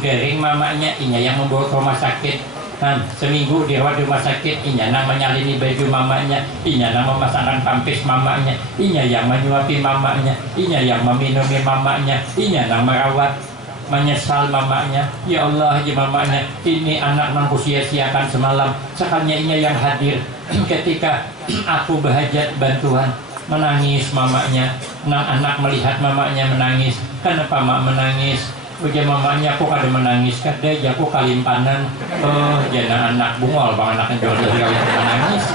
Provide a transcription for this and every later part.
garing mamanya, inya yang membawa ke rumah sakit. Seminggu dirawat di rumah sakit, inya yang menyalini baju mamanya, inya yang memasangkan pampis mamanya, inya yang menyuapi mamanya, inya yang meminumi mamanya, inya yang merawat. Menyesal mamanya, ya Allah ya mamanya, ini anak nangku sia-siakan semalam. Sekalinya inya yang hadir ketika aku berhajat bantuan. Menangis mamanya, anak melihat mamanya menangis. Kenapa mak menangis? Ujar mamanya, aku kada menangis, kada aku kalimpanan. Oh, jana anak bungol bang anak jodoh yang menangis.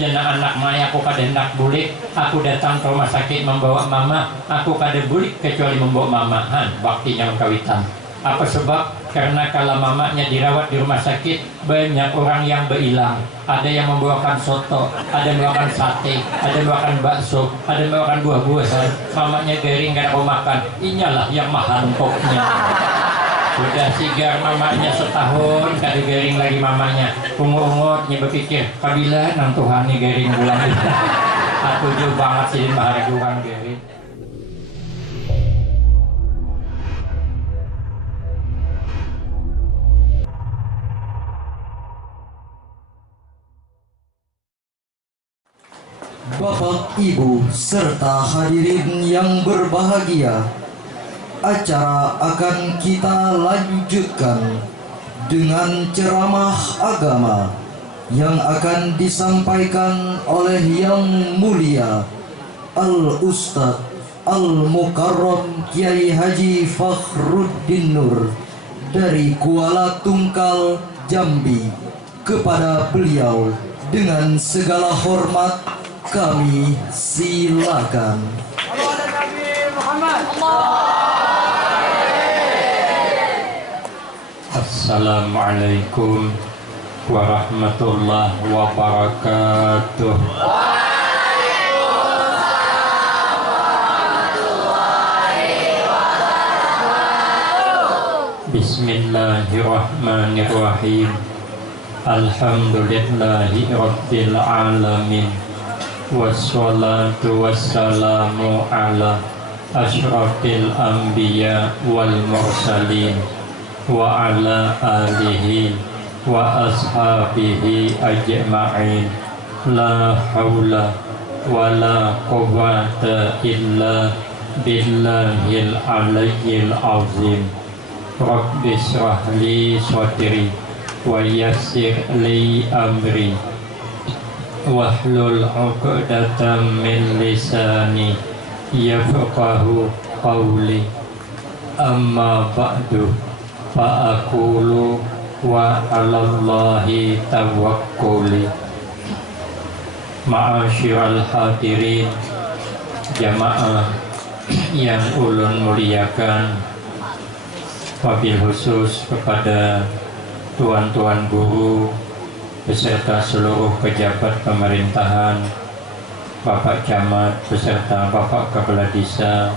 Jana anak maya aku kada hendak bulik. Aku datang ke rumah sakit membawa mama. Aku kada bulik kecuali membawa mama. Waktunya kawitan. Apa sebab? Karena kalau mamanya dirawat di rumah sakit, banyak orang yang berhilang. Ada yang membawakan soto, ada yang membawakan sate, ada yang membawakan bakso, ada yang membawakan buah-buahan. Mamanya garing gak mau makan. Inyalah yang mahantoknya. Sudah sigar mamanya setahun, kada garing lagi mamanya. Ungut-ungutnya berpikir, kabila nang Tuhan nih garing bulan ini. Aku juga banget sih maharaguan garing. Bapak, Ibu, serta hadirin yang berbahagia, acara akan kita lanjutkan dengan ceramah agama yang akan disampaikan oleh Yang Mulia Al-Ustadz Al-Mukarram Kiai Haji Fakhruddin Nur dari Kuala Tungkal, Jambi. Kepada beliau dengan segala hormat kami silakan. Assalamualaikum warahmatullahi wabarakatuh. Bismillahirrahmanirrahim. Alhamdulillahi rabbil alamin. Wassalatu wassalamu ala asyrafil anbiya wal mursalin wa ala alihi wa ashabihi ajma'in. La hawla wa la quwwata illa billahil aliyyil azim. Rabbi shrah li sadri wa yassir li amri wahlul 'uqdatam min lisani yafqahu qawli. Amma ba'du fa aqulu wa 'alallahi tawakkuli. Ma'asyiral hadirin, jamaah yang ulun muliakan, wabil khusus kepada tuan-tuan guru beserta seluruh pejabat pemerintahan, Bapak Camat beserta Bapak Kepala Desa,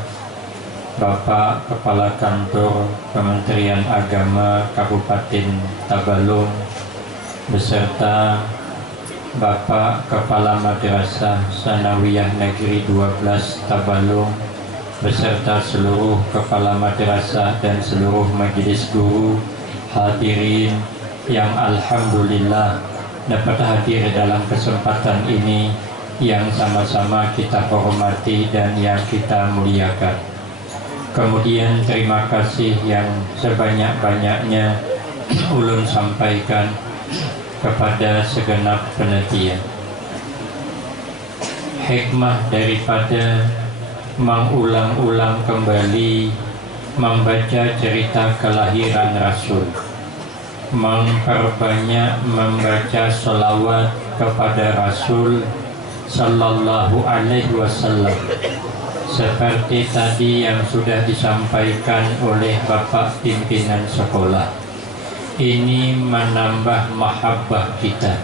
Bapak Kepala Kantor Kementerian Agama Kabupaten Tabalong, beserta Bapak Kepala Madrasah Sanawiyah Negeri 12 Tabalong, beserta seluruh Kepala Madrasah dan seluruh majelis guru, hadirin yang alhamdulillah dapat hadir dalam kesempatan ini yang sama-sama kita hormati dan yang kita muliakan. Kemudian terima kasih yang sebanyak-banyaknya ulun sampaikan kepada segenap panitia. Hikmah daripada mengulang-ulang kembali membaca cerita kelahiran Rasul, memperbanyak membaca selawat kepada Rasul Sallallahu Alaihi Wasallam, seperti tadi yang sudah disampaikan oleh Bapak pimpinan sekolah. Ini menambah mahabbah kita,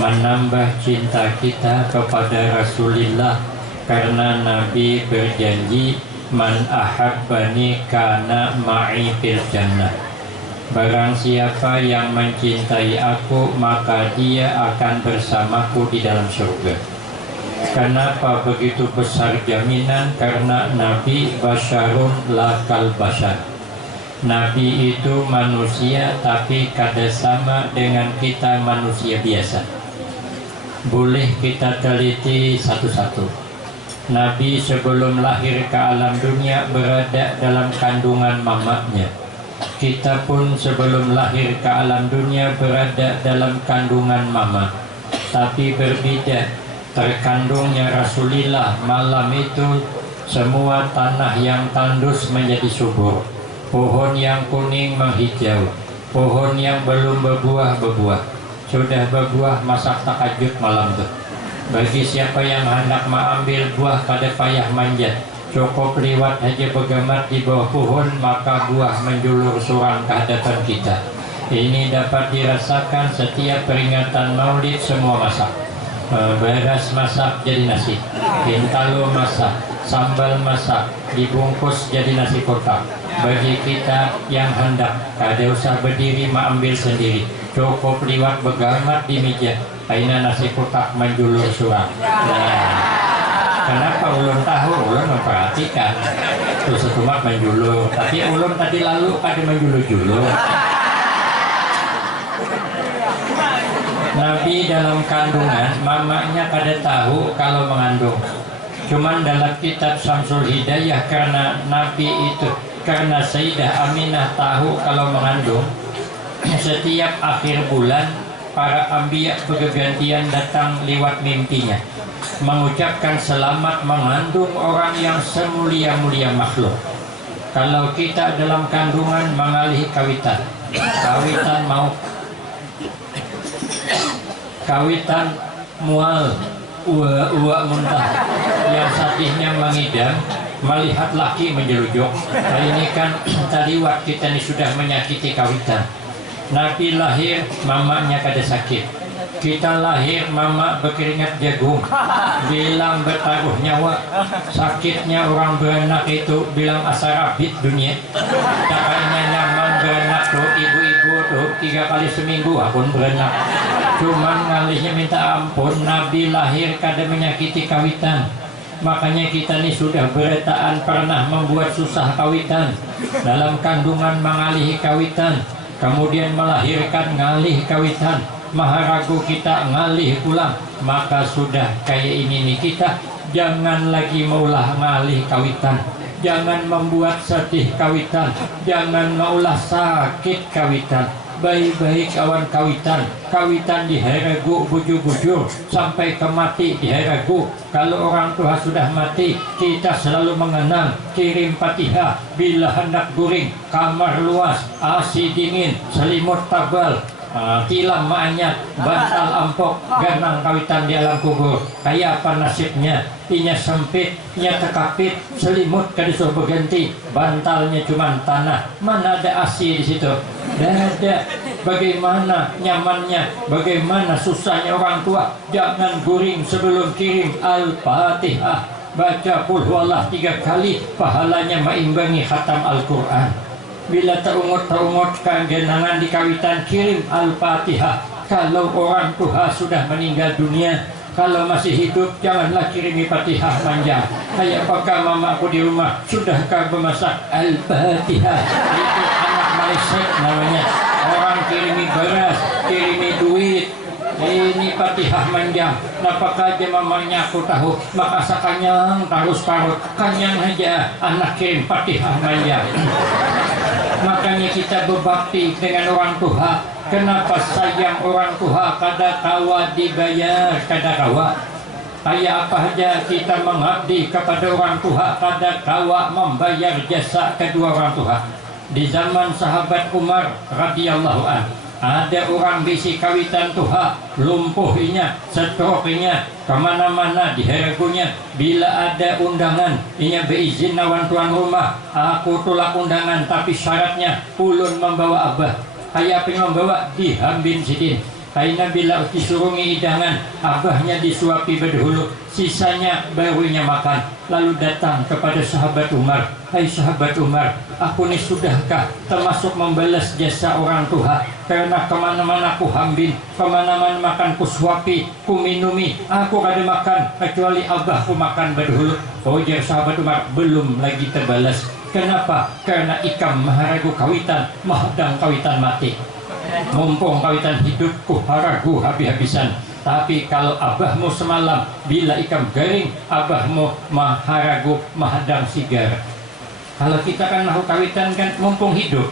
menambah cinta kita kepada Rasulullah, karena Nabi berjanji, man ahabbani kana ma'i fil jannah. Barang siapa yang mencintai aku, maka dia akan bersamaku di dalam surga. Kenapa begitu besar jaminan? Karena Nabi basyarun la kal basyar. Nabi itu manusia tapi kada sama dengan kita manusia biasa. Boleh kita teliti satu-satu. Nabi sebelum lahir ke alam dunia berada dalam kandungan mamanya. Kita pun sebelum lahir ke alam dunia berada dalam kandungan mama. Tapi berbeda, terkandungnya Rasulullah malam itu semua tanah yang tandus menjadi subur, pohon yang kuning menghijau, pohon yang belum berbuah. Sudah berbuah masak takajud malam itu. Bagi siapa yang hendak mengambil buah pada payah manjat, cukup liwat aja bergemat di bawah pohon, maka buah menjulur surang ke hadapan kita. Ini dapat dirasakan setiap peringatan Maulid. Semua masak, beras masak jadi nasi, pintalo masak, sambal masak, dibungkus jadi nasi kotak. Bagi kita yang hendak, kada usah berdiri mengambil sendiri, cukup liwat bergemat di meja, aina nasi kotak menjulur surang. Kenapa ulun tahu? Ulun memperhatikan tuh setumat menjulur, tapi ulun tadi lalu kada menjulur-julur. Nabi dalam kandungan, mamanya kada tahu kalau mengandung. Cuman dalam kitab Syamsul Hidayah, karena Nabi itu, karena Sayyidah Aminah tahu kalau mengandung, setiap akhir bulan para anbiya bergantian datang lewat mimpinya, mengucapkan selamat mengandung orang yang semulia-mulia makhluk. Kalau kita dalam kandungan mengalih kawitan mual, uak muntah, yang sadihnya mengidam, melihat laki menjerujuk. Nah, ini kan tadi waktu kita ini sudah menyakiti kawitan. Nabi lahir, mamanya kada sakit. Kita lahir, mama berkeringat jagung, bilang bertaruh nyawa. Sakitnya orang beranak itu bilang asarabit dunia. Caranya nyaman beranak tuh, ibu-ibu tuh 3 kali seminggu akun beranak. Cuman ngalihnya minta ampun, Nabi lahir kada menyakiti kawitan. Makanya kita ini sudah beretaan pernah membuat susah kawitan. Dalam kandungan mengalihi kawitan, kemudian melahirkan ngalih kawitan, maharagu kita ngalih pulang. Maka sudah kayak ini nih kita, jangan lagi maulah ngalih kawitan, jangan membuat sedih kawitan, jangan maulah sakit kawitan. Baik-baik awan kawitan diheragu bujur-bujur sampai ke mati diheragu. Kalau orang tua sudah mati, kita selalu mengenang, kirim Fatihah bila hendak guring, kamar luas, AC dingin, selimut tabal, tilam maanyat, bantal ampok, ganang kawitan di alam kubur. Kayak apa nasibnya? Inya sempit, inya tekapit, selimut kadisuruh berganti, bantalnya cuma tanah. Mana ada AC di situ? Ada. Bagaimana nyamannya, bagaimana susahnya orang tua. Jangan guring sebelum kirim Al-Fatihah. Baca Qul Huwallah 3 kali, pahalanya meimbangi khatam Al-Quran. Bila terungut kegenangan di kawitan, kirim Al-Fatihah. Kalau orang tua sudah meninggal dunia, kalau masih hidup janganlah kirimi Fatihah panjang. Kayak apakah mama aku di rumah, sudahkah memasak Al-Fatihah? Itu anak Malaysia namanya. Orang kirimi beras, kirimi duit, ini Fatihah manjang. Napakah aja mamanya aku tahu, maka sakanyang tarus parut, kanyang aja anak kirim Fatihah manjang. Makanya kita berbakti dengan orang tua. Kenapa sayang orang tua? Kada kawa dibayar, kada kawa. Kayak apa aja kita mengabdi kepada orang tua, kada kawa membayar jasa kedua orang tua. Di zaman sahabat Umar radhiyallahu an, ada orang bisi kawitan tuha, lumpuhnya, stroke-nya, kemana-mana diheragunya. Bila ada undangan, inya beizin lawan tuan rumah, aku tolak undangan, tapi syaratnya ulun membawa abah. Kayak pengen membawa dihambin sidin. Kaina bila disurungi hidangan, abahnya disuapi berdahulu, sisanya barunya makan. Lalu datang kepada sahabat Umar, hai sahabat Umar, aku ini sudahkah termasuk membalas jasa orang tua? Karena kemana-mana ku hambin, kemana-mana makan ku suapi, ku minumi, aku kada makan kecuali abah ku makan berdahulu. Ujar sahabat Umar, belum lagi terbalas. Kenapa? Karena ikam maharagu kawitan, mahadang kawitan mati. Mumpung kawitan hidupku haragu habis-habisan. Tapi kalau abahmu semalam bila ikam garing, abahmu maharagu mahadang sigar. Kalau kita kan mau kawitan kan mumpung hidup,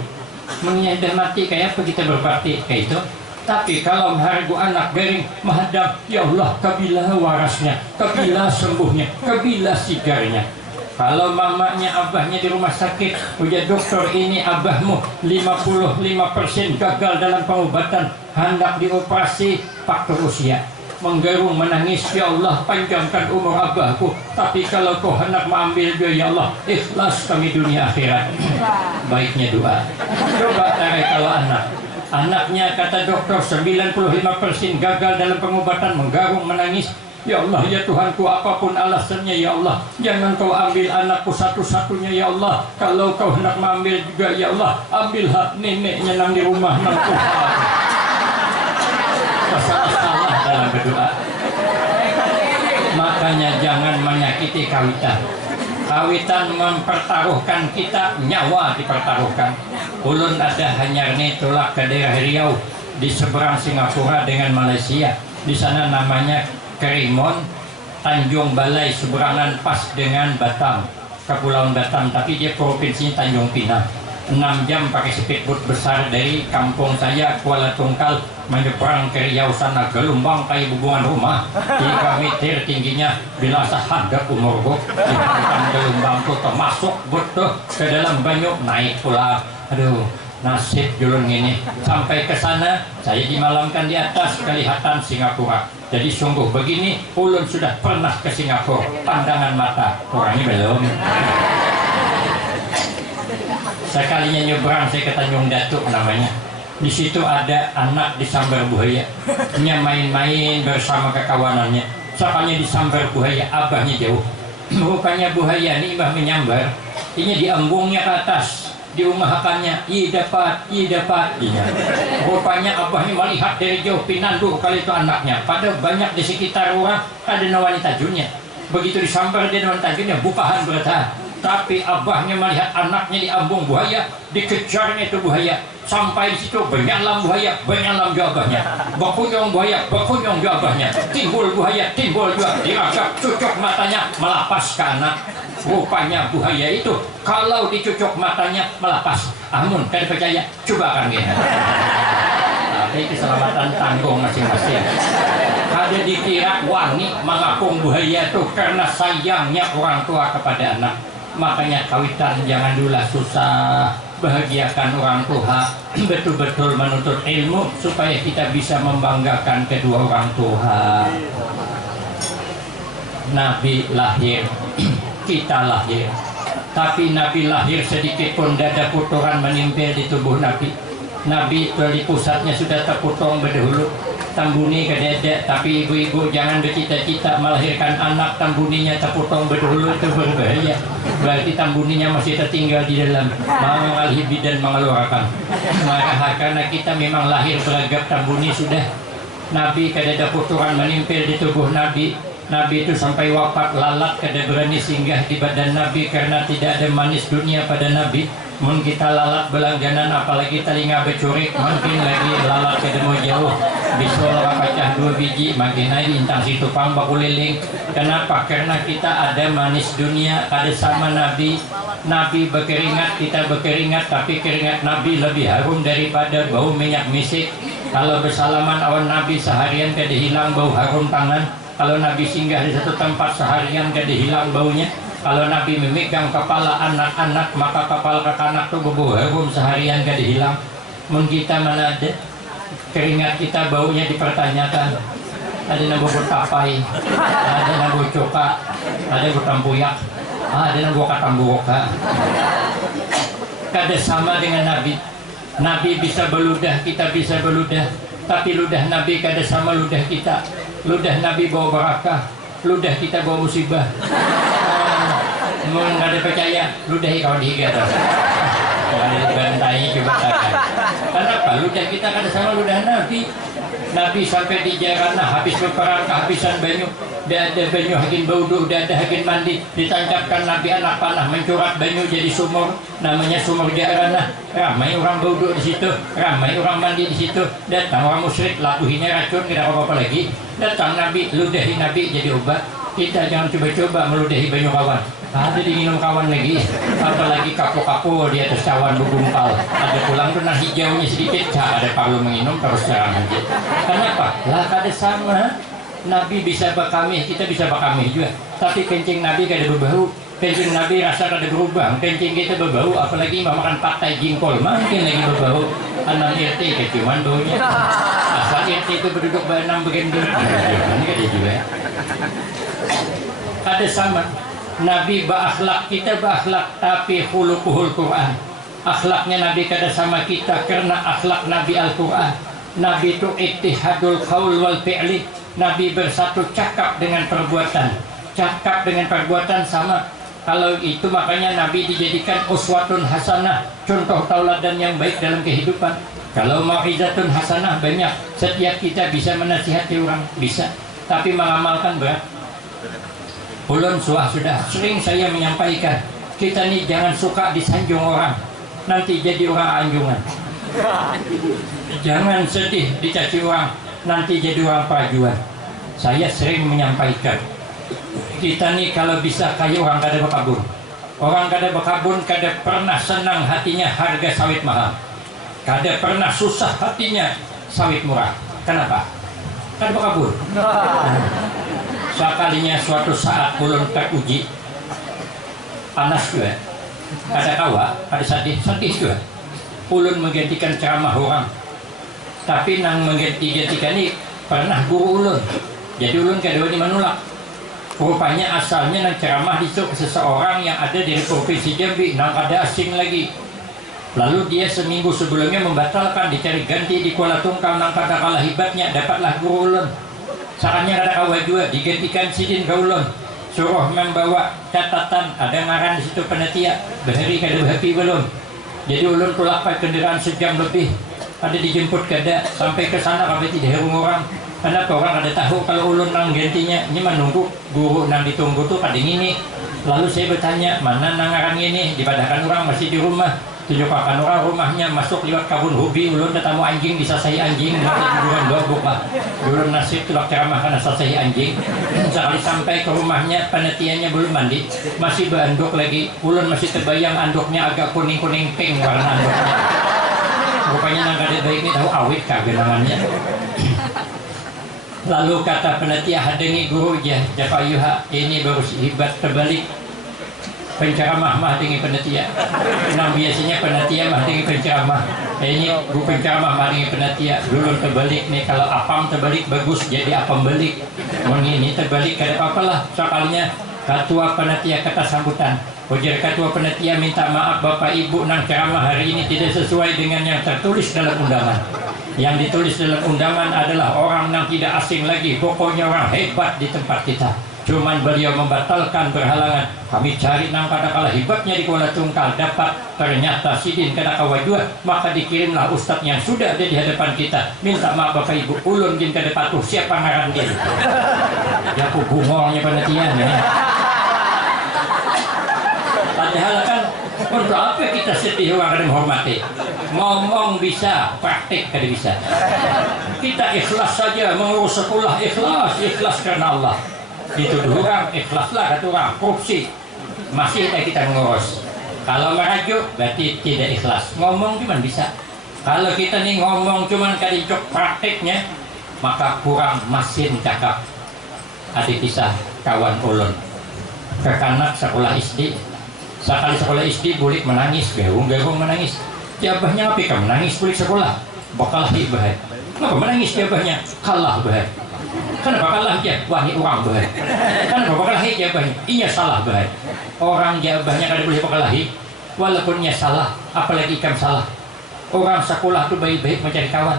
mengingat mati kayak apa kita berparti kayak itu. Tapi kalau maharagu anak garing mahadang, ya Allah kabila warasnya, kabila sembuhnya, kabila sigarnya. Kalau mamanya abahnya di rumah sakit, ujar dokter ini abahmu 55% gagal dalam pengobatan, hendak dioperasi, faktor usia. Menggerung menangis, ya Allah panjangkan umur abahku. Tapi kalau kau hendak mengambil dia, ya Allah ikhlas kami dunia akhirat. Baiknya doa. Coba tarik kalau anaknya kata dokter 95% gagal dalam pengobatan, menggarung menangis. Ya Allah, ya Tuhanku, apapun alasannya ya Allah, jangan kau ambil anakku satu-satunya ya Allah. Kalau kau hendak mengambil juga ya Allah, ambil hak neneknya nang di rumah nang Tuhan. Salah dalam berdoa. Makanya jangan menyakiti kawitan. Kawitan mempertaruhkan kita, nyawa dipertaruhkan. Ulun ada hanyarnya tolak ke daerah Riau di seberang Singapura dengan Malaysia. Di sana namanya Kerimun, Tanjung Balai, seberangan pas dengan Batam, Kepulauan Batam, tapi dia provinsinya Tanjung Pinang. 6 jam pakai speedboat besar dari kampung saya Kuala Tungkal menyeberang ke Riau sana, gelombang kayak hubungan rumah 3 meter tingginya, bila sahadap umurku di gelombang itu termasuk betul ke dalam banyu, naik pula. Aduh, nasib julun ini. Sampai ke sana saya dimalamkan di atas, kelihatan Singapura. Jadi sungguh begini, ulun sudah pernah ke Singapura, pandangan mata, orangnya belum. Sekalinya nyebrang saya ke Tanjung Datuk namanya. Di situ ada anak disambar buaya, nya main-main bersama kekawanannya. Sekalinya disambar buaya, abahnya jauh. Rupanya buaya ini mbah menyambar, ini diambungnya ke atas, diumahakannya, i dapat. Rupanya abahnya melihat dari jauh, pinandu kali itu anaknya. Padahal banyak di sekitar orang ada wanita junnya. Begitu disambar dia wanita junnya, bukahan bertahan. Tapi abahnya melihat anaknya diambung buaya, dikejarnya itu buaya. Sampai di situ benyalam buaya, benyalam juga abahnya. Berkunjung buaya, berkunjung juga abahnya. Timbul buaya, timbul juga. Diragap, cucuk matanya, melapas ke anak. Rupanya buaya itu kalau dicucuk matanya melapas. Amun, kada percaya, coba kan dia. Tapi keselamatan tanggung masing-masing. Ada dikira wani mengapung buaya itu karena sayangnya orang tua kepada anak. Makanya kawitan jangan dulu susah, bahagiakan orang tua, betul-betul menuntut ilmu supaya kita bisa membanggakan kedua orang tua. Nabi lahir, kita lahir, tapi Nabi lahir sedikit pun tidak ada puturan menempel di tubuh Nabi. Nabi dari pusatnya sudah terpotong berdahulu, tambuni ke dada. Tapi ibu-ibu jangan bercita-cita melahirkan anak tambuninya terpotong berdahulu, itu berbahaya. Berarti tambuninya masih tertinggal di dalam, mengalih bidan mengeluarkan. Maka karena kita memang lahir beragam tambuni sudah. Nabi kada ada puturan menempel di tubuh Nabi. Nabi itu sampai wafat lalat kada berani singgah di badan Nabi karena tidak ada manis dunia pada Nabi. Mun kita lalat belangganan, apalagi telinga becurik, mungkin lagi lalat ketemu jauh. Bisol pecah 2 biji, makin naik intang situ pang bakuliling. Kenapa? Karena kita ada manis dunia, ada sama Nabi. Nabi berkeringat, kita berkeringat, tapi keringat Nabi lebih harum daripada bau minyak misik. Kalau bersalaman awan Nabi seharian kada hilang bau harum tangan. Kalau Nabi singgah di satu tempat seharian kada hilang baunya. Kalau Nabi memegang kepala anak-anak, maka kepala anak itu bau harum seharian kada hilang. Mun kita mana ada keringat kita baunya dipertanyakan. Ada yang bau tapai, ada yang bau coka, ada yang bau tampuyak, ada yang bau katambuka. Kada sama dengan Nabi. Nabi bisa beludah, kita bisa beludah, tapi ludah Nabi kada sama ludah kita. Ludah Nabi bawa barakah, ludah kita bawa musibah. Mau nggak ada percaya, ludahi kau dihiga. Kalau dibantai coba tak. Kenapa? Ludah kita kada sama ludah Nabi. Nabi sampai di Jarana habis berperang kehabisan banyu, dah ada banyu hakin baudu, dah ada hakin mandi, ditancapkan Nabi anak panah mencurat banyu jadi sumur, namanya sumur Jarana. Ramai orang baudu di situ, ramai orang mandi di situ. Datang orang musyrik, lakuhinya racun, tidak apa-apa lagi. Datang Nabi, ludahi Nabi jadi obat. Kita jangan coba-coba meludahi banyu kawan. Ada diminum kawan lagi, apalagi kapo-kapo di atas cawan bergumpal. Ada pulang tuh nah hijaunya sedikit, ada perlu menginum terus terang aja. Kenapa? Lah kada sama. Nabi bisa berkamih, kita bisa berkamih juga. Tapi kencing Nabi kada berbau, kencing Nabi rasa kada berubah. Kencing kita berbau, apalagi makan patai jingkol, makin lagi berbau. Anak RT kecuman baunya. Asal RT itu berduduk berenam begendut. Ini kada juga. Kada sama. Nabi berakhlak, kita berakhlak, tapi khuluquhul Quran. Akhlaknya Nabi kada sama kita karena akhlak Nabi Al-Quran. Nabi itu ittihadul qaul wal fi'li. Nabi bersatu cakap dengan perbuatan. Cakap dengan perbuatan sama. Kalau itu makanya Nabi dijadikan uswatun hasanah, contoh tauladan yang baik dalam kehidupan. Kalau mau'izatun hasanah banyak, setiap kita bisa menasihati orang, bisa. Tapi mengamalkan berat. Ulun sudah sering saya menyampaikan, kita nih jangan suka disanjung orang, nanti jadi orang anjungan. Jangan sedih dicaci orang, nanti jadi orang perajuan. Saya sering menyampaikan, kita nih kalau bisa kayak orang kada berkabun. Orang kada berkabun kada pernah senang hatinya harga sawit mahal, kada pernah susah hatinya sawit murah. Kenapa? Kada berkabun. Sekalinya suatu saat ulun teruji panas juga, ada kawa, ada sedih juga. Ulun menggantikan ceramah orang, tapi nang menggantikan ini pernah guru ulun. Jadi ulun kedua di menolak. Rupanya asalnya nang ceramah disuruh seseorang yang ada di provinsi Jambi, nang ada asing lagi. Lalu dia seminggu sebelumnya membatalkan, dicari ganti di Kuala Tungkal, nang kata kalah hebatnya dapatlah guru ulun. Sakannya ada kawan juga digantikan sidin kaulon, suruh membawa catatan, ada ngaran di situ panitia berhari kada berhapi belum. Jadi ulun tolak pakai kendaraan sejam lebih, ada dijemput kada sampai ke sana sampai tidak herung orang. Kenapa orang ada tahu kalau ulun nang gantinya ini menunggu guru nang ditunggu tuh kadang ini. Lalu saya bertanya mana nang ngaran ini, dipadahkan orang masih di rumah. Tunjukkan orang rumahnya masuk lewat kabun hobi, ulun ketemu anjing disasai anjing, bukan dobok lah. Ulun nasib tulak ceramah karena sasai anjing. Sekali sampai ke rumahnya, panitianya belum mandi, masih beranduk lagi. Ulun masih terbayang anduknya agak kuning-kuning pink warna anduknya. Rupanya nang kada baik ini tahu awit kagenangannya. Lalu kata panitia hadangi guru aja, Japa Yuha ini baru hebat terbalik. Penceramah mah tinggi panitia. Nah biasanya panitia mah tinggi penceramah. Ini bu penceramah mah tinggi panitia. Dulu terbalik nih, kalau apam terbalik bagus jadi apam balik. Mau ini terbalik kada apa-apa lah. Sekalinya ketua panitia kata sambutan. Ujar ketua panitia minta maaf Bapak Ibu nang ceramah hari ini tidak sesuai dengan yang tertulis dalam undangan. Yang ditulis dalam undangan adalah orang yang tidak asing lagi. Pokoknya orang hebat di tempat kita. Cuman beliau membatalkan berhalangan. Kami cari nang kada kalah hebatnya di Kuala Tungkal dapat, ternyata sidin kada kawa juga. Maka dikirimlah ustadz yang sudah ada di hadapan kita. Minta maaf Bapak Ibu, ulun jin kada patuh, siapa ngaran dia? Ya aku bungolnya panitian ya. Padahal kan untuk apa kita sedih orang kada menghormati? Ngomong bisa, praktik kada bisa. Kita ikhlas saja mengurus sekolah, ikhlas karena Allah. Dituduh orang, ikhlaslah kata orang, korupsi masih kita mengurus. Kalau merajuk berarti tidak ikhlas. Ngomong cuma bisa. Kalau kita nih ngomong cuma kadicok prakteknya, maka kurang masin cakap. Adik kisah kawan ulun kekanak sekolah SD. Sekali sekolah SD bulik menangis, garung menangis. Jabahnya apa kan menangis bulik sekolah? Bakal bahaya. Kenapa menangis jabahnya? Kalah bahaya. Kenapa kalah dia? Wah ini orang bahaya. Kenapa kalahi jabahnya? Iya salah bahaya. Orang jabahnya kada boleh kalahi, walaupun ia salah, apalagi ikam salah. Orang sekolah itu baik-baik mencari kawan.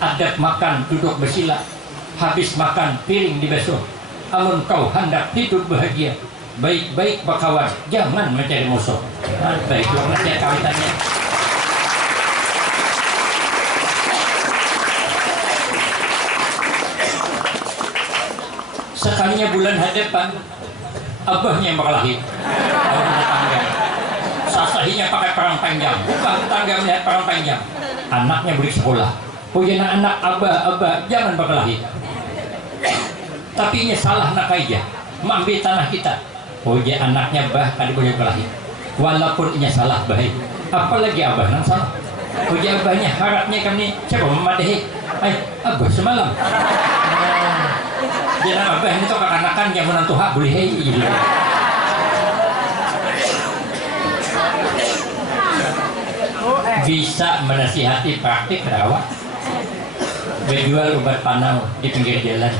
Adab makan, duduk bersila. Habis makan, piring dibasuh. Amun kau hendak hidup bahagia, baik-baik berkawan, jangan mencari musuh. Baik, kalau saya kawitannya. Sekalinya bulan hadapan abahnya yang berkelahi. Kalau tetangga sasahinya pakai perang panjang, bukan tetangga melihat perang panjang, anaknya beli sekolah. Oh jangan anak abah jangan berkelahi. Tapi ini salah nak aja mengambil tanah kita. Oh ya anaknya bah tadi boleh berkelahi. Walaupun ini salah baik, apalagi abah nang salah. Oh ya abahnya harapnya kami siapa memadahi. Abah semalam. Jangan abah ini tuh kekanakan yang menantu hak boleh gitu. Bisa menasihati praktik rawat berjual obat panau di pinggir jalan.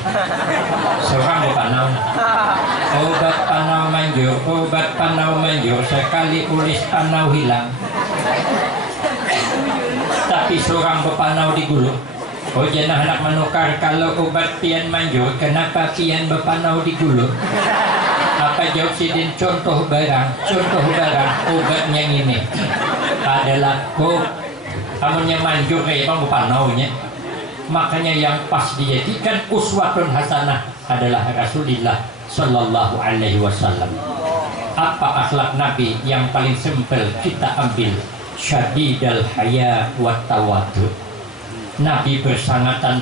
Seorang berpanau, obat panau manjur sekali ulis panau hilang. Tapi seorang berpanau digulung. Oh jangan anak menukar kalau obat pian manjur, kenapa pian berpanau digulung? Apa jawab sidin? Contoh barang obatnya ini adalah kamunya manjur kayak bang berpanaunya. Makanya yang pas dijadikan uswatun hasanah adalah Rasulullah Sallallahu Alaihi Wasallam. Apa akhlak Nabi yang paling simpel kita ambil? Syadidal haya wa tawadu. Nabi bersangatan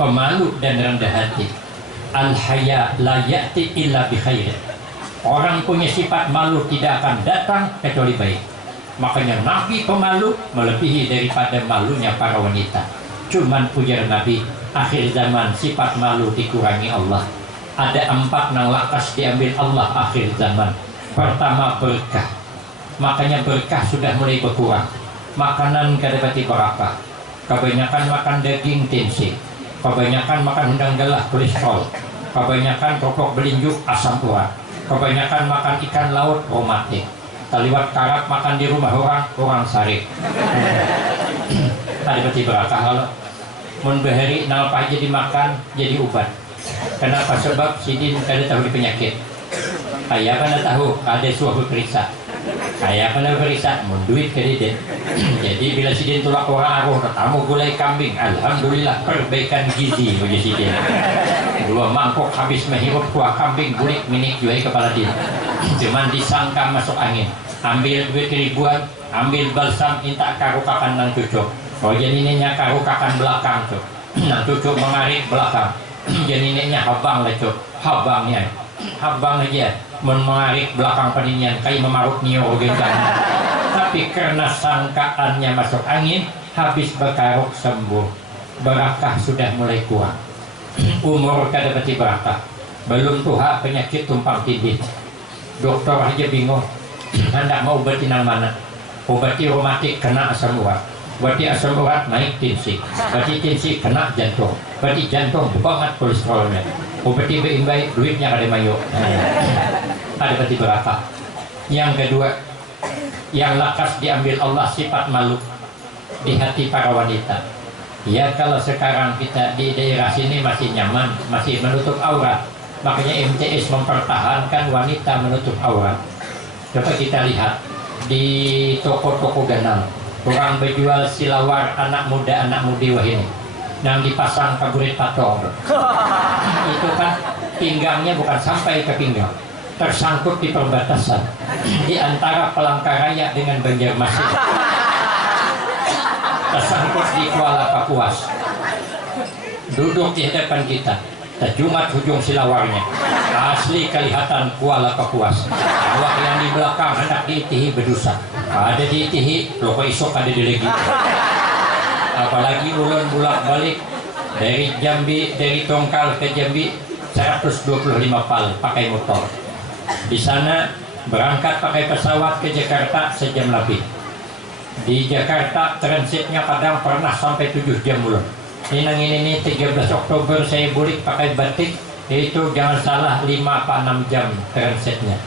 pemalu dan rendah hati. Al haya la ya'ti illa bi khair. Orang punya sifat malu tidak akan datang kecuali baik. Makanya Nabi pemalu melebihi daripada malunya para wanita. Cuman pujar Nabi, akhir zaman sifat malu dikurangi Allah. Ada 4 nang lakas diambil Allah akhir zaman. Pertama berkah. Makanya berkah sudah mulai berkurang. Makanan kadapati barakah. Kebanyakan makan daging tinsi. Kebanyakan makan undang galah kolesterol. Kebanyakan rokok belinjuk asam urat. Kebanyakan makan ikan laut romatik. Taliwat karap makan di rumah orang sarip. Tadi berarti berakah kalau mun bahari nalpah jadi makan jadi obat. Kenapa? Sebab sidin kada tahu di penyakit. Ayah kada tahu ada suatu periksa. Ayah kada periksa mun duit kredit. Jadi bila sidin tulak orang aruh tamu gulai kambing, alhamdulillah perbaikan gizi bagi sidin. 2 mangkok habis menghirup kuah kambing gulik minik juai kepala dia. Cuman disangka masuk angin. Ambil duit ribuan, ambil balsam minta karukakan nang cucuk. Oh janinnya karukakan belakang tuh. Nang cucuk mengarik belakang. Janinnya habang lah cuk. Habangnya. Habang aja mengarik belakang peninyan kayak memarut nio gitu. Tapi karena sangkaannya masuk angin, habis berkaruk sembuh. Barakah sudah mulai kurang. Umur kada beti barakah. Belum tuha penyakit tumpang tindih. Dokter aja bingung. Hendak mau obatin yang mana? Obati reumatik kena asam urat. Berarti asam urat naik tensi. Berarti tensi kena jantung. Berarti jantung banget kolesterolnya. Obati beimbai duitnya kada mayu. Ada berarti berapa? Yang kedua, yang lakas diambil Allah sifat malu di hati para wanita. Ya kalau sekarang kita di daerah sini masih nyaman, masih menutup aurat. Makanya MTS mempertahankan wanita menutup aurat. Coba kita lihat di toko-toko ganal, orang berjual silawar anak mudi wah ini, yang dipasang kaburit patong. Itu kan pinggangnya bukan sampai ke pinggang, tersangkut di perbatasan di antara Palangkaraya dengan Banjarmasin, tersangkut di Kuala Kapuas. Duduk di hadapan kita, terjumat ujung silawarnya, asli kelihatan Kuala Kapuas. Awak yang di belakang hendak diitihi berdosa. Ada diitihi, loko isok ada di lagi. Apalagi ulun bulak balik dari Jambi, dari Tongkal ke Jambi 125 pal pakai motor. Di sana berangkat pakai pesawat ke Jakarta sejam lebih. Di Jakarta transitnya kadang pernah sampai 7 jam ulun. Ini 13 Oktober saya bulik pakai batik, itu jangan salah 5 apa 6 jam transitnya.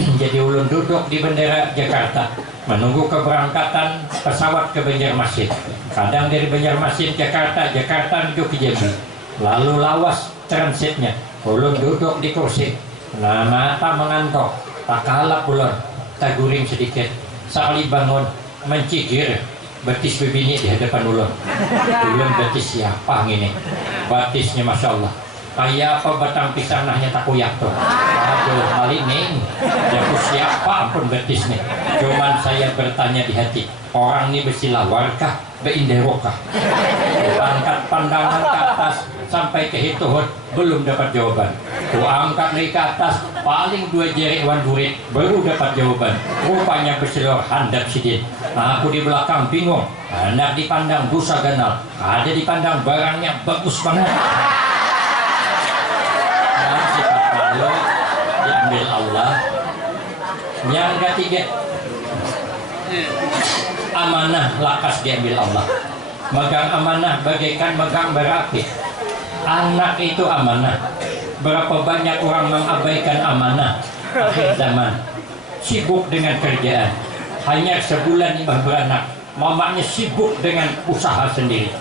Jadi ulun duduk di bandara Jakarta menunggu keberangkatan pesawat ke Banjarmasin. Kadang dari Banjarmasin Jakarta menuju ke Jambi. Lalu lawas transitnya. Ulun duduk di kursi. Nah, mata mengantuk. Tak kalap ulun. Tak guring sedikit. Sekali bangun mencigir betis bebini di hadapan ulun. Ulun betis siapa ini? Batisnya Masya Allah. kayak apa batang pisang nahnya takoyak tuh. Aduh kali ning aku siapa ampun betis nih. Cuman saya bertanya di hati, orang ini bersilawarkah beinderokah? Angkat pandangan ke atas sampai ke hituhut belum dapat jawaban. Ku angkat lagi ke atas paling 2 jari wan burit baru dapat jawaban. Rupanya bersilor handap sidin. Nah, aku di belakang bingung. Anak dipandang busa ganal, ada dipandang barangnya bagus banget. Nah, sifat malu diambil Allah. Yang ketiga, amanah lakas diambil Allah. Megang amanah bagaikan megang bara api. Anak itu amanah. Berapa banyak orang mengabaikan amanah akhir zaman, sibuk dengan kerjaan, hanya sebulan imah beranak, mamanya sibuk dengan usaha sendiri,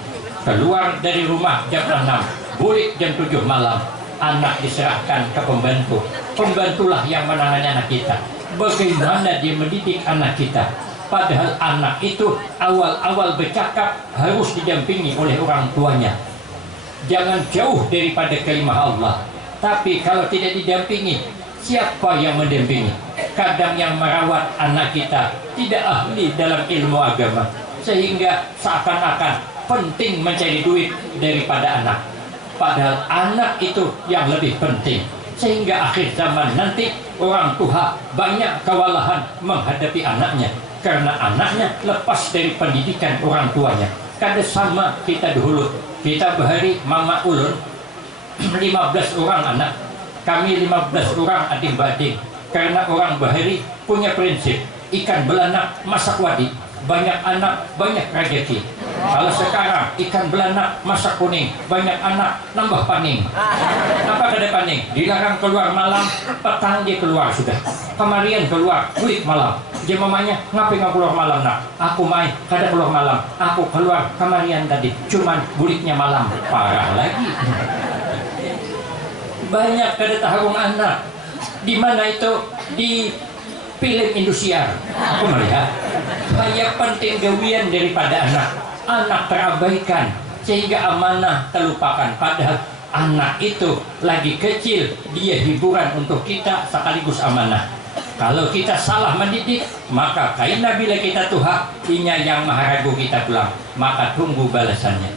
keluar dari rumah jam 6, balik jam 7 malam, anak diserahkan ke pembantu. Pembantulah yang menangani anak kita. Bagaimana dia mendidik anak kita? Padahal anak itu awal-awal bercakap harus didampingi oleh orang tuanya. Jangan jauh daripada kalimah Allah. Tapi kalau tidak didampingi, siapa yang mendampingi? Kadang yang merawat anak kita tidak ahli dalam ilmu agama, sehingga seakan-akan penting mencari duit daripada anak. Padahal anak itu yang lebih penting. Sehingga akhir zaman nanti orang tua banyak kewalahan menghadapi anaknya, karena anaknya lepas dari pendidikan orang tuanya. Kada sama kita dahulu, kita bahari mama ulun 15 orang anak, kami 15 orang adik-beradik. Karena orang bahari punya prinsip ikan belanak masak wadi, banyak anak banyak rezeki. Kalau sekarang ikan belanak masak kuning, banyak anak nambah paning. Apa kada paning? Dilarang keluar malam, petang dia keluar sudah. Kemarian keluar kulit malam. Dia mamanya, ngapain nggak keluar malam nak? Aku main kada keluar malam. Aku keluar kemarian tadi, cuman kulitnya malam. Parah lagi. Banyak kada tahung anak. Di mana itu? Di film Indosiar. Aku melihat kayak penting gawian daripada anak. Anak terabaikan sehingga amanah terlupakan. Padahal anak itu lagi kecil, dia hiburan untuk kita sekaligus amanah. Kalau kita salah mendidik, maka kaina bila kita tuha, inya yang maha ragu kita pulang, maka tunggu balasannya.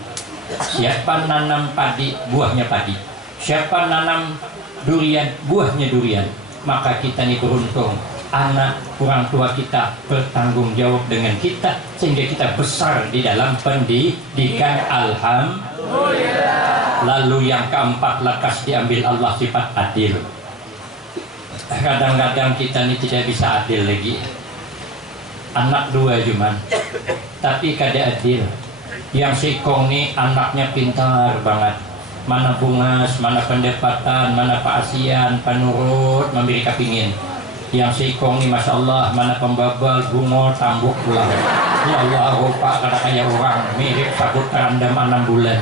Siapa nanam padi, buahnya padi. Siapa nanam durian, buahnya durian. Maka kita ini beruntung, anak orang tua kita bertanggung jawab dengan kita, sehingga kita besar di dalam pendidikan. Alhamdulillah. Lalu yang keempat, lekas diambil Allah sifat adil. Kadang-kadang kita ini tidak bisa adil lagi. Anak 2 cuman, tapi kada adil. Yang sikong nih anaknya pintar banget, mana bungas, mana pendapatan, mana paasian, penurut, memberi kepingin. Yang sikong nih masya Allah, mana pembabal, bungo, tambuk pulang. Ya Allah, rupa kada kayak orang, mirip sabut kerandam 6 bulan.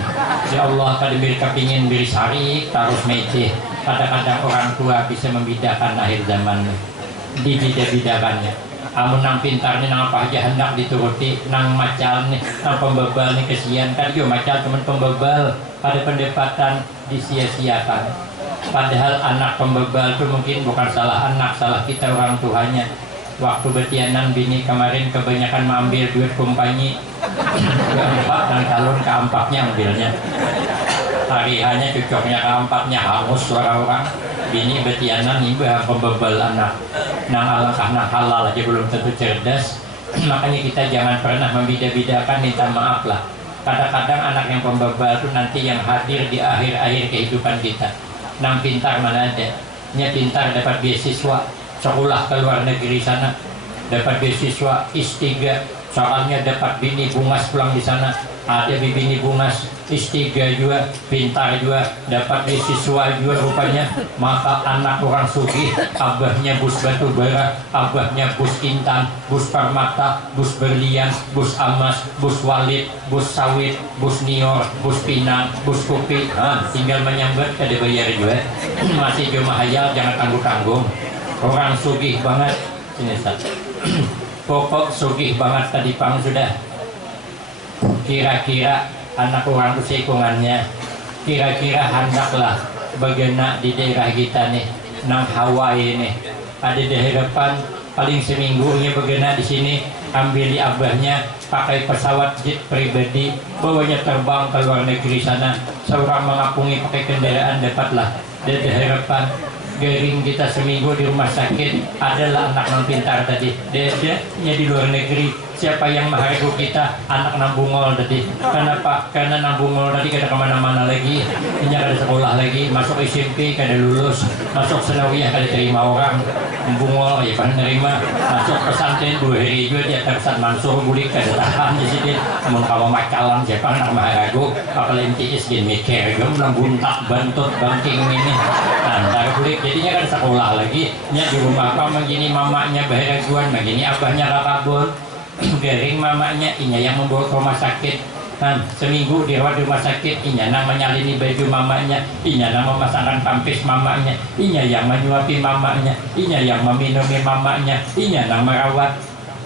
Ya Allah, kada beri kepingin, beri sari, taruh mece. Kadang-kadang orang tua bisa membedakan akhir zaman, dibeda-bedakannya. Amun nang pintar nih, nang apa aja hendak dituruti, nang macal nih, nang pembabal nih kesian. Kan juga macal teman pembabal, pada pendapatan disia-siakan. Padahal anak pembabal itu mungkin bukan salah anak, salah kita orang tuanya. Waktu betianan bini kemarin kebanyakan mengambil duit kumpani, keempat dan calon keempatnya ambilnya. Hari hanya cocoknya keempatnya hangus orang-orang. Bini betianan ibu pembabal anak. Nang alangkah nang halal aja belum tentu cerdas. Makanya kita jangan pernah membeda-bedakan, minta maaf lah. Kadang-kadang anak yang pembabal itu nanti yang hadir di akhir-akhir kehidupan kita. Nang pintar mana ada? Nya pintar dapat beasiswa, sekolah ke luar negeri sana, dapat beasiswa S3, soalnya dapat bini bungas pulang di sana. Ada bini bungas S3 juga, pintar juga, dapat beasiswa juga rupanya. Maka anak orang sugih, abahnya bus batu bara, abahnya bus intan, bus permata, bus berlian, bus amas, bus walid, bus sawit, bus nior, bus pinang, bus kopi. Tinggal menyambat kada bayar juga. Masih cuma hayal, jangan tanggung-tanggung. Orang sugih banget. Sini Ustaz. Pokok sugih banget tadi pang sudah. Kira-kira anak orang itu seikungannya, kira-kira hendaklah bagaimana di daerah kita nih nang Hawaii nih ada di hadapan paling seminggunya bagaimana di sini ambil abahnya pakai pesawat jet pribadi bawanya terbang ke luar negeri sana seorang mengapungi pakai kendaraan dapatlah di hadapan garing kita seminggu di rumah sakit adalah anak non pintar tadi dia di luar negeri siapa yang menghargai kita anak nambungol tadi kenapa karena nambungol tadi kada kemana-mana lagi ini kada sekolah lagi masuk SMP kada lulus masuk senawiyah kada terima orang nambungol ya kan nerima masuk pesantren 2 hari juga dia terpesan Mansur bulik kada tahan di sini namun kalau makalan siapa anak maharagu kapal MTS gini mikir gem lambuntak bantut banting ini antar bulik jadinya kan sekolah lagi nya di rumah apa begini mamanya baharaguan begini abahnya kakabun garing mamanya inya yang membawa ke rumah sakit seminggu dirawat di rumah sakit inya yang menyalini baju mamanya inya yang memasangkan pampis mamanya inya yang menyuapi mamanya inya yang meminumi mamanya inya yang merawat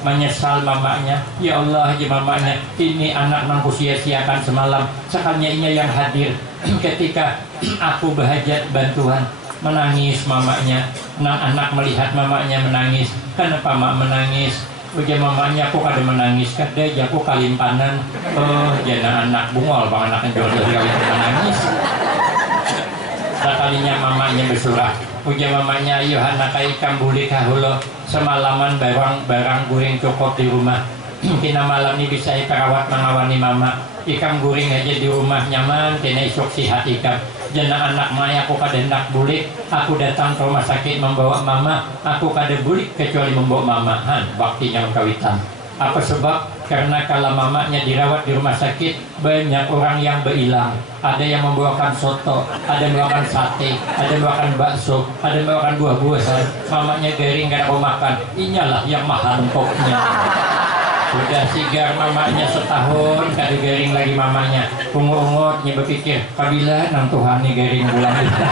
menyesal mamanya ya Allah ya mamanya ini anak nangku sia-siakan semalam sekalinya inya yang hadir ketika aku berhajat bantuan menangis mamanya anak melihat mamanya menangis kenapa mak menangis ujar mamanya aku kada menangis kada aku kalimpanan jana anak bungol bang anak jodoh kali menangis sekalinya mamanya bersurah ujar mamanya ayo anak ikam boleh kahulo semalaman barang guring cukup di rumah kena malam ini bisa perawat mengawani mama ikam guring aja di rumah nyaman kena isuk sihat ikam jana anak maya aku kada hendak bulik aku datang ke rumah sakit membawa mama aku kada bulik kecuali membawa mama baktinya kawitan apa sebab karena kalau mamanya dirawat di rumah sakit banyak orang yang berhilang ada yang membawakan soto ada yang membawakan sate ada yang membawakan bakso ada yang membawakan buah-buahan mamanya garing kada mau makan inyalah yang mahal pokoknya sudah sigar mamanya setahun kada garing lagi mamanya ungut-ungutnya berpikir kabila nang Tuhan nih garing bulan ini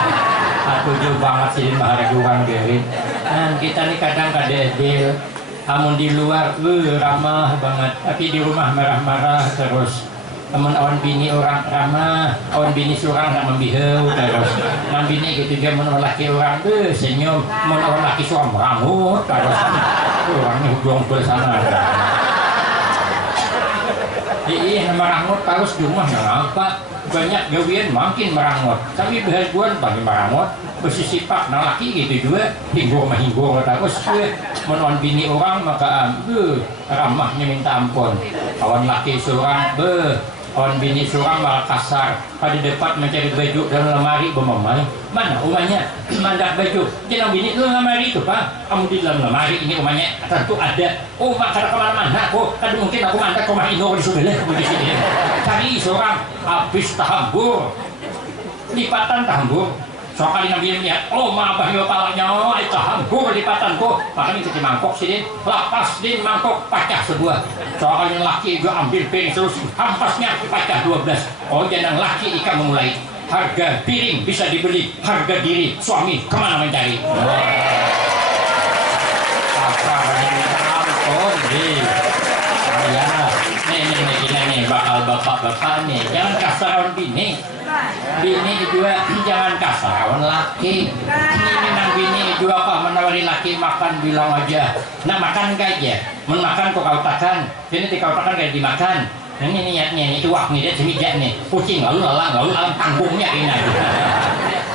aku juga banget sih maharaguan garing kita nih kadang kada adil amun di luar ramah banget tapi di rumah marah-marah terus amun awan bini orang ramah awan bini seorang nak membihau terus nang bini gitu juga mun laki orang senyum mun orang laki seorang merangut terus orangnya hujung ke sana iya merangut terus di rumah ngapa banyak gawian makin merangut tapi bahaguan bagi merangut bersisipak nang laki gitu juga hinggur terus menon bini orang maka ramahnya minta ampun kawan laki seorang kawan bini seorang malah kasar pada depan mencari baju dalam lemari bermamai mana umanya mandak baju jangan bini lu lemari itu pak kamu di dalam lemari ini umanya tentu ada mak kada kemana-mana aku kan mungkin aku mandak ke rumah ino di sebelah di sini cari seorang habis tahambur lipatan tahambur soalnya nabi melihat mak abah yo palanya itu tahambur lipatanku makanya cuci mangkok sini lapas di mangkok pecah sebuah soalnya laki juga ambil piring terus hampasnya pecah 12 jangan laki ikan memulai harga piring bisa dibeli harga diri suami kemana mencari nih bakal bapak-bapak nih jangan kasaran bini juga jangan kasaran laki ini nang bini juga apa menawari laki makan bilang aja nak makan kayak makan kok kau takan ini kau takan kayak dimakan ini niatnya ini tuak nih dia semijak nih kucing lalu lalang tanggungnya ini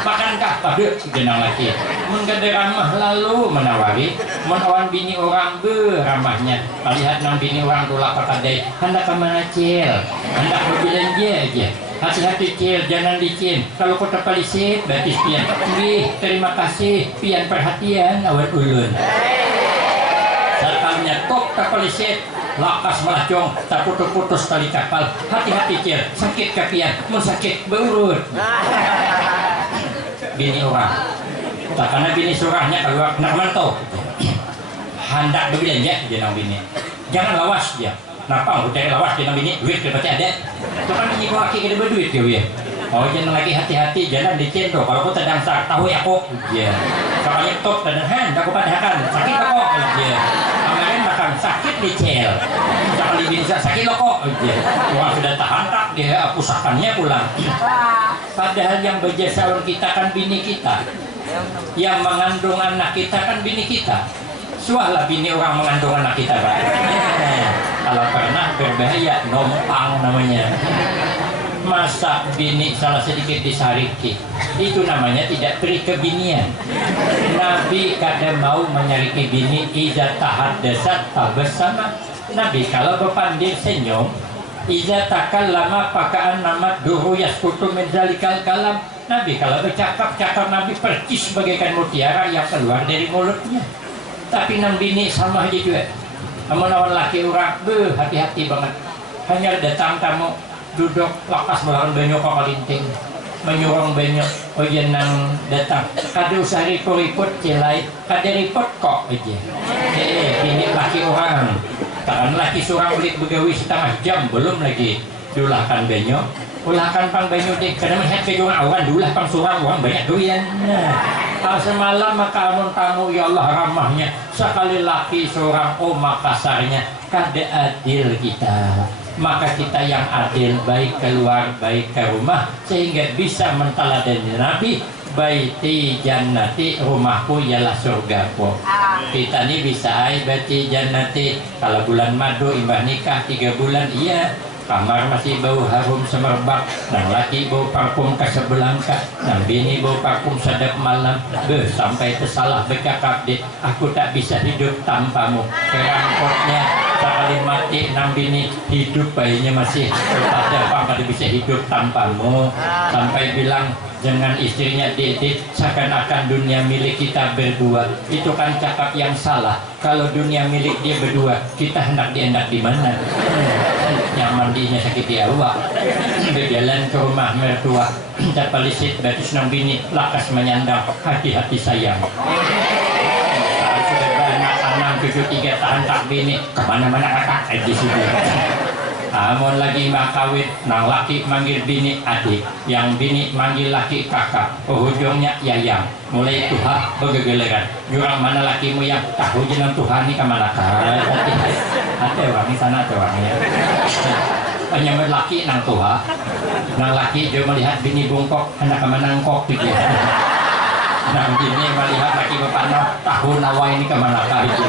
makankah pada jenang laki mengkada ramah lalu menawari menawan bini orang beramahnya lihat nang bini orang tulak kakadai hendak kemana cil hendak berbelanja aja hati-hati cil jangan licin kalau kau terpalisit berarti pian terima kasih pian perhatian awal ulun saatnya tok terpalisit lakas melacong tak putus-putus tali kapal hati-hati cil sakit kapian mau sakit berurut bini orang tak karena bini surahnya kalau nak mantau hendak berbelanja jenang bini jangan lawas dia kenapa udah lawas jenang bini duit berarti ada itu kan bini kau laki kada berduit dia jangan lagi hati-hati jangan dicento kalau kau tedang sak tahu ya kok soalnya top dan hendak kau padahakan sakit kok kemarin makan sakit dicel jangan dibini sakit kok orang sudah tahan tak dia pusakannya pulang Padahal yang berjasa untuk kita kan bini kita, yang mengandung anak kita kan bini kita. Suahlah bini orang mengandung anak kita, Pak. Kalau pernah berbahaya, nompang namanya. Masa bini salah sedikit disariki, itu namanya tidak beri kebinian. Nabi kadang mau menyariki bini, iza tahad desat tabasama. Nabi kalau berpandir senyum, iza takallama pakaan nama duhu yaskutu min zalikal kalam. Nabi kalau bercakap Nabi percis bagaikan mutiara yang keluar dari mulutnya. Tapi nang bini sama aja juga. Namun lawan laki orang, hati-hati banget. Hanya datang tamu duduk lakas melawan banyak kok kalinting, menyurung banyak ojen nang datang. Kado usah riput cilai, kado riput kok aja. Ini laki orang. Takkan laki seorang beli begawi setengah jam belum lagi diulahkan banyak. Ulahkan pang banyak deh, karena melihat kejuangan awan diulah pang seorang orang banyak doyan. Kalau semalam maka amun tamu ya Allah ramahnya sekali laki seorang kasarnya kada adil kita. Maka kita yang adil, baik keluar baik ke rumah, sehingga bisa mentaladani Nabi, baiti jannati, rumahku ialah surgaku. Kita ini bisa baiti jannati. Kalau bulan madu imbah nikah 3 bulan, iya kamar masih bau harum semerbak, nang laki bau parfum Casablanca, nang bini bau parfum sadap malam. Sampai tersalah bercakap deh, aku tak bisa hidup tanpamu. Kerangkotnya sekali mati nang bini hidup bayinya masih ada apa bisa hidup tanpamu. Sampai bilang jangan istrinya Dede, seakan-akan dunia milik kita berdua. Itu kan cakap yang salah. Kalau dunia milik dia berdua, kita hendak di mana? Yang mandinya sakit di awak, berjalan ke rumah mertua, dapat lisit batis nang bini, lakas menyandang, hati-hati sayang. Saat sudah banyak 6, 7, 3 tahun tak bini, kemana-mana kakak di sini. Amun lagi kawin, nang laki manggil bini adik, yang bini manggil laki kakak, ujungnya yayang. Mulai tuha bergegeleran, jurang mana lakimu yang tahu jenang Tuhan ini kemana kah? Ada orang di sana, ada orangnya. Penyambut laki nang tuha, nang laki dia melihat bini bungkok, anak kemana ngkok gitu. Nang bini melihat laki bapaknya, tahu nawa ini kemana kah gitu.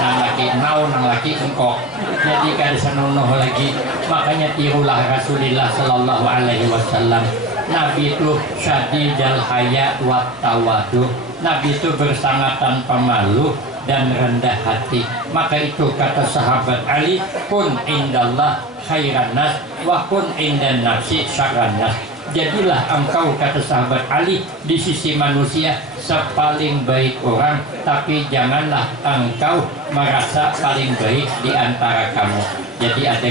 Nang laki nau, nang laki engkok. Jadi kada senonoh lagi. Makanya tirulah Rasulullah sallallahu alaihi wasallam. Nabi itu syadidal haya wa tawadu. Nabi itu bersangatan pemalu dan rendah hati. Maka itu kata sahabat Ali, kun indallah khairan nas wa kun indan nafsi syarran nas. Jadilah engkau, kata sahabat Ali, di sisi manusia sepaling baik orang, tapi janganlah engkau merasa paling baik di antara kamu. Jadi ada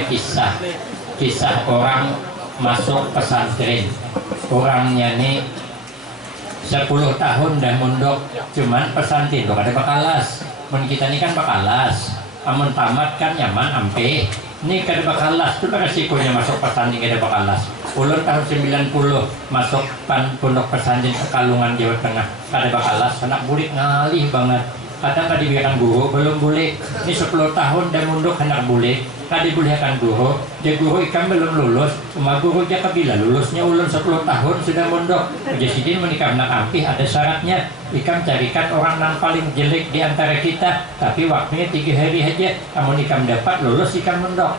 kisah orang masuk pesantren. Orangnya nih 10 tahun dah mondok, cuman pesantren loh ada bakalas. Men kita ini kan bakalas, amun tamat kan nyaman ampe. Ini kada bakalas, itu kan resikonya masuk pesantren kada bakalas. Ulun tahun 90 masuk pondok pesantren Pekalongan Jawa Tengah, kada bakalas, anak bulik ngalih banget. Kadang kada dibiarkan guru, belum boleh. Ini 10 tahun dan munduk anak boleh. Kada dibolehkan guru. Dia guru ikan belum lulus. Cuma guru dia kabila lulusnya ulun 10 tahun sudah munduk. Jadi menikah anak ampih ada syaratnya. Ikam carikan orang yang paling jelek di antara kita. Tapi waktunya 3 hari aja. Kamu ikam dapat lulus ikam munduk.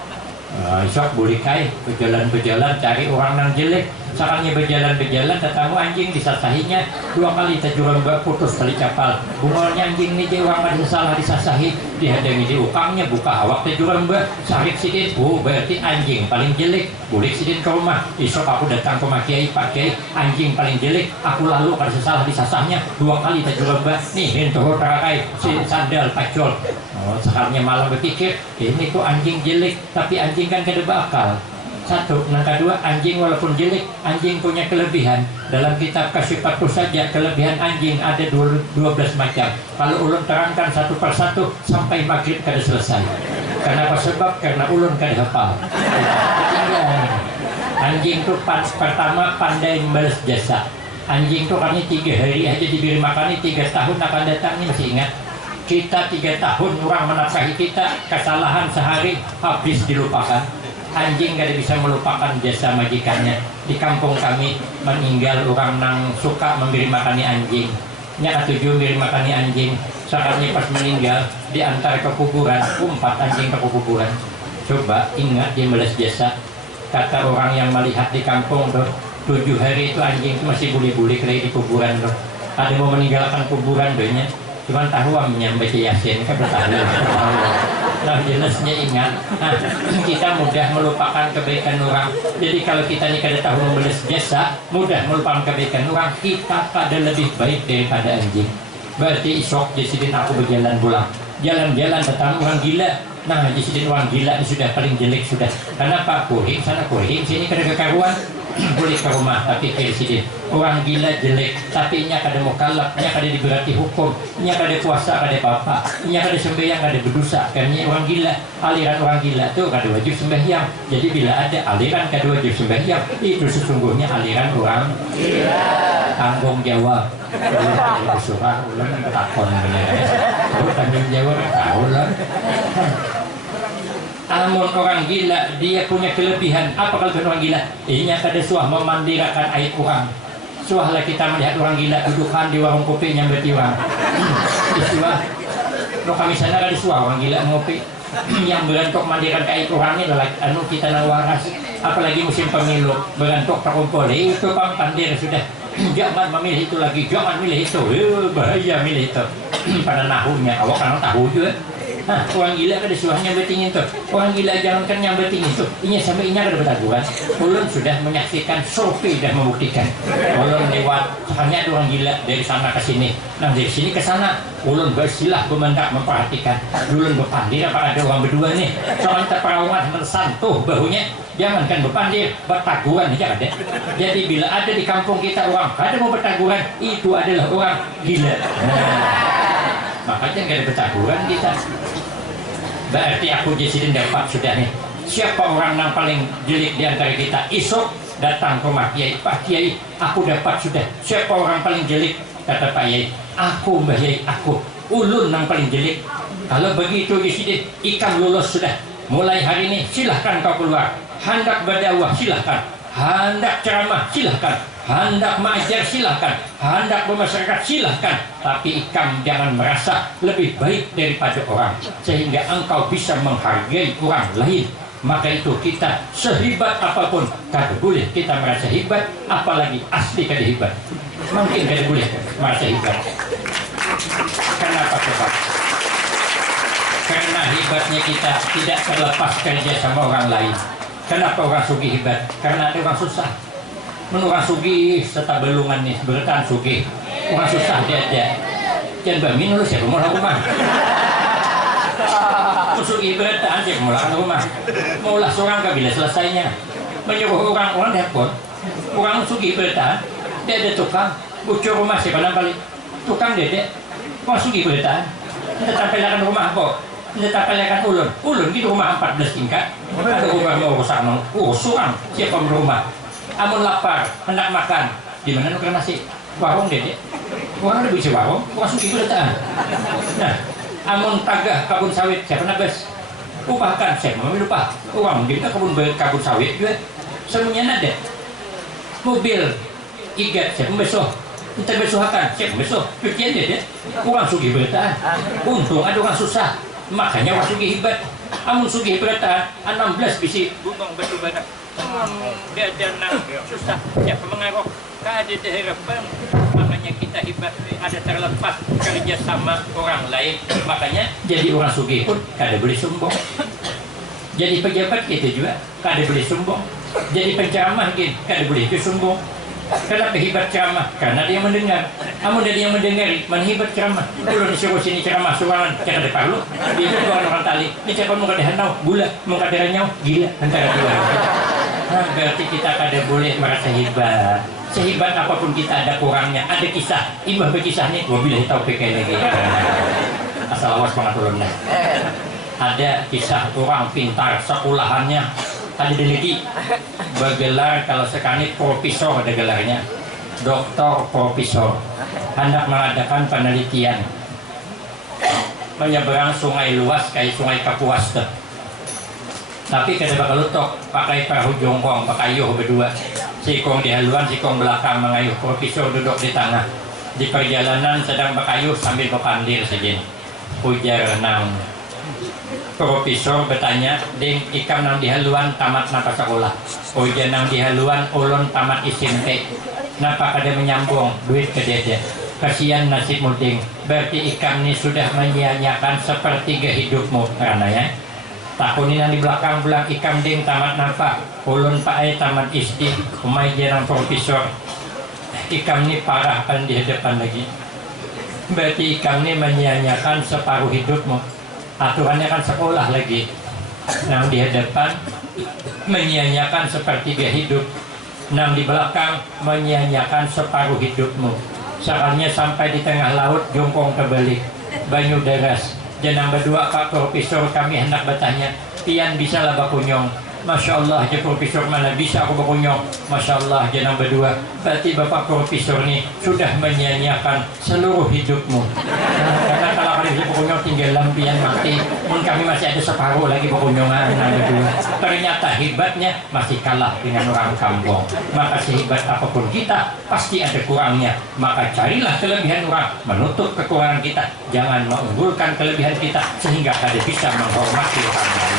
Isok boleh kai berjalan-berjalan cari orang yang jelek. Sakalnya berjalan-berjalan tetamu anjing disasahinya 2 kali tajurang putus tali kapal. Bungolnya anjing ini dia orang ada salah disasahi, dihadangi di ukangnya buka awak tajurang sarik sidin. Berarti anjing paling jelek. Boleh sidin ke rumah. Isok aku datang ke Kiai, Pak Kiai, anjing paling jelek. Aku lalu kada salah disasahnya 2 kali tajurang nih hentoh terakai si sandal pacol. Sakalnya malah berpikir ini tuh anjing jelek, tapi anjing kan kada bakal. Satu, yang kedua, anjing walaupun jelek, anjing punya kelebihan. Dalam kitab Kasyifatus saja, kelebihan anjing ada 12 macam. Kalau ulun terangkan satu persatu sampai maghrib kada selesai. Kenapa? Sebab karena ulun kada hafal. Ketinggalan. Anjing itu pertama pandai membalas jasa. Anjing itu kami 3 hari aja diberi makan, 3 tahun akan datang. Ini masih ingat? Kita 3 tahun orang menafkahi kita, kesalahan sehari habis dilupakan. anjing kada bisa melupakan jasa majikannya. Di kampung kami meninggal orang nang suka memberi makani anjing. Nya ketujuh memberi makani anjing. Saatnya pas meninggal diantar ke kuburan, umpat anjing ke kuburan. Coba ingat dia balas jasa. Kata orang yang melihat di kampung tuh, 7 hari itu anjing itu masih buli-buli kali di kuburan tuh. Ada mau meninggalkan kuburan doanya. Cuman tahu amnya baca Yasin kan bertahan. Nah jelasnya ingat, kita mudah melupakan kebaikan orang. Jadi kalau kita ini kada tahu membalas jasa, mudah melupakan kebaikan orang, kita kada lebih baik daripada anjing. Berarti isok jasidin aku berjalan pulang, jalan-jalan datang orang gila. Nah jasidin orang gila ini sudah paling jelek sudah. Kenapa? Kuring sana kuring sini kada kekaruan. Boleh ke rumah tapi presiden orang gila jelek tapi nya kada mukallaf, nya kada diberati hukum, nya kada puasa kada apa, nya kada sembahyang kada berdosa karena orang gila. Aliran orang gila tuh kada wajib sembahyang. Jadi bila ada aliran kada wajib sembahyang, itu sesungguhnya aliran orang gila. Tanggung jawab surah ulang takon tanggung jawab tahu lah. Amun orang gila dia punya kelebihan. Apa kalau orang gila? Inya kada suah memandirakan aib orang. Suahlah kita melihat orang gila dudukan di warung kopi yang bertiwang. Disuah. Lo kami sana kada suah orang gila ngopi. Yang berantok mandiran ke aib orang ini anu kita nawaras. Apalagi musim pemilu berantok terkumpul. Itu pang pandir sudah. Jangan memilih itu lagi, jangan milih itu. Bahaya milih itu. Pada nahunya awak kan tahu juga. Nah, orang gila kada suahnya betingin tuh. Orang gila jangankan yang betingin tuh. Inya sampai inya kada bertaguan. Ulun sudah menyaksikan survei dan membuktikan. Ulun lewat hanya ada orang gila dari sana ke sini. Nah, dari sini ke sana. Ulun bersilah bemendak memperhatikan. Ulun berpandir apa ada orang berdua nih. Soalnya terperawan tersantuh bahunya. Jangankan berpandir, bertaguan aja ada. Jadi bila ada di kampung kita orang kada mau bertaguan, itu adalah orang gila. Makanya nggak ada bertaguan kita. Berarti aku jasidin dapat sudah nih. Siapa orang yang paling jelek di antara kita? Esok datang ke rumah Kiai. Pak Kiai, aku dapat sudah. Siapa orang paling jelek? Kata Pak Kiai, aku Mbah Kiai, aku. Ulun yang paling jelek. Kalau begitu jasidin, ikam lulus sudah. Mulai hari ini silahkan kau keluar. Hendak berdakwah silahkan. Hendak ceramah silahkan. Hendak mengajar silahkan, hendak bermasyarakat silahkan, tapi ikam jangan merasa lebih baik daripada orang sehingga engkau bisa menghargai orang lain. Maka itu kita sehebat apapun kada boleh kita merasa hebat, apalagi asli kada hebat. Mungkin kada boleh merasa hebat. Kenapa sebab? Karena hebatnya kita tidak terlepas kerja sama orang lain. Kenapa orang sugih hebat? Karena ada orang susah. Menurut sugih serta belungan nih bertahan sugih orang susah dia aja jangan bamin lu siapa mau rumah sugih bertahan siapa mau rumah maulah seorang kabila selesainya menyuruh orang dapur orang sugih bertahan dia ada tukang bocor rumah siapa balik tukang dedek orang sugih bertahan kita tampilkan rumah kok kita tampilkan ulun gitu rumah 14 tingkat ada rumah mau rusak urusan siapa rumah. Amun lapar, hendak makan, di mana nuker nasi? Warung dede. Orang ada bisa warung, orang suki bertahan. Nah, amun tagah kabun sawit, siapa nabes? Upahkan, saya mau upah. Orang mungkin kabun sawit juga. Semuanya ada. Mobil, igat, siapa besoh? Kita besohakan, siapa besoh? Cucian dede. Orang suki bertahan. Untung ada orang susah, makanya orang suki hebat. Amun suki bertahan, 16 bisi bungong batu badak. Dia jangan susah siapa mengarok kada diharapan. Makanya kita hebat ada terlepas kerja sama orang lain. Makanya jadi orang sugih pun kada boleh sombong. Jadi pejabat kita juga kada boleh sombong. Jadi penceramah kita kada boleh sombong. Kenapa hebat ceramah? Karena dia mendengar. Amun dia yang mendengar, mana hebat ceramah? Kalau disuruh sini ceramah suaran cara depan lu, dia itu orang tali. Ini siapa mau kada hanau, gula, mau kada renyau, gila antara dua. Nah, berarti kita kada boleh merasa hebat. Sehebat apapun kita ada kurangnya. Ada kisah, imbah berkisah nih, wabillahi taufiq lagi. Asal awas pengaturunnya. Ada kisah orang pintar sekolahannya. Tadi delegi bergelar kalau sekali profesor ada gelarnya, doktor profesor, hendak mengadakan penelitian menyeberang sungai luas kayak sungai Kapuas tuh. Tapi kada bakal lutok pakai perahu jongkong, pakai ayuh berdua. Sikong di haluan, sikong belakang mengayuh. Profesor duduk di tengah. Di perjalanan sedang berkayuh sambil berpandir saja. Ujar nang. Profesor bertanya, ding ikam nang di haluan tamat napa sekolah? Ujar nang di haluan ulun tamat SMP. Napa kada menyambung duit ke dede? Kasihan nasib muding. Berarti ikam ni sudah menyia-nyiakan sepertiga hidupmu karena ya. Tahun ini di belakang bilang ikam ding tamat napa? Ulun pakai tamat SD. Umay jarang profesor. Ikam ni parah kan di hadapan lagi. Berarti ikam ni menyia-nyiakan separuh hidupmu. Aturannya kan sekolah lagi. Nang di hadapan menyia-nyiakan sepertiga hidup. Nang di belakang menyia-nyiakan separuh hidupmu. Sakalnya sampai di tengah laut jongkong kebalik. Banyu deras. Jenang berdua Pak Profesor kami hendak bertanya. Pian bisa lah bakunyong. Masya Allah je Profesor mana bisa aku bakunyong. Masya Allah jenang berdua. Berarti Bapak Profesor ni sudah menyia-nyiakan seluruh hidupmu. Karena kalau kali bisa bakunyong tinggal lampian mati. Pun kami masih ada separuh lagi bakunyongan jenang berdua. Ternyata hebatnya masih kalah dengan orang kampung. Maka sehebat apapun kita pasti ada kurangnya. Maka carilah kelebihan orang, menutup kekurangan kita. Jangan mengunggulkan kelebihan kita sehingga ada bisa menghormati orang lain.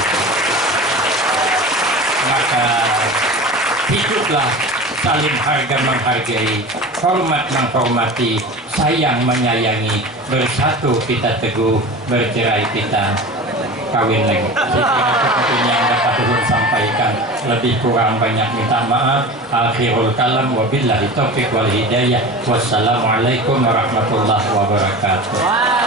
Maka hiduplah saling harga menghargai, hormat menghormati, sayang menyayangi, bersatu kita teguh, bercerai kita kawin lagi. Sekian yang dapat ulun sampaikan. Lebih kurang banyak minta maaf. Akhirul kalam wabillahi taufiq wal hidayah. Wassalamualaikum warahmatullahi wabarakatuh.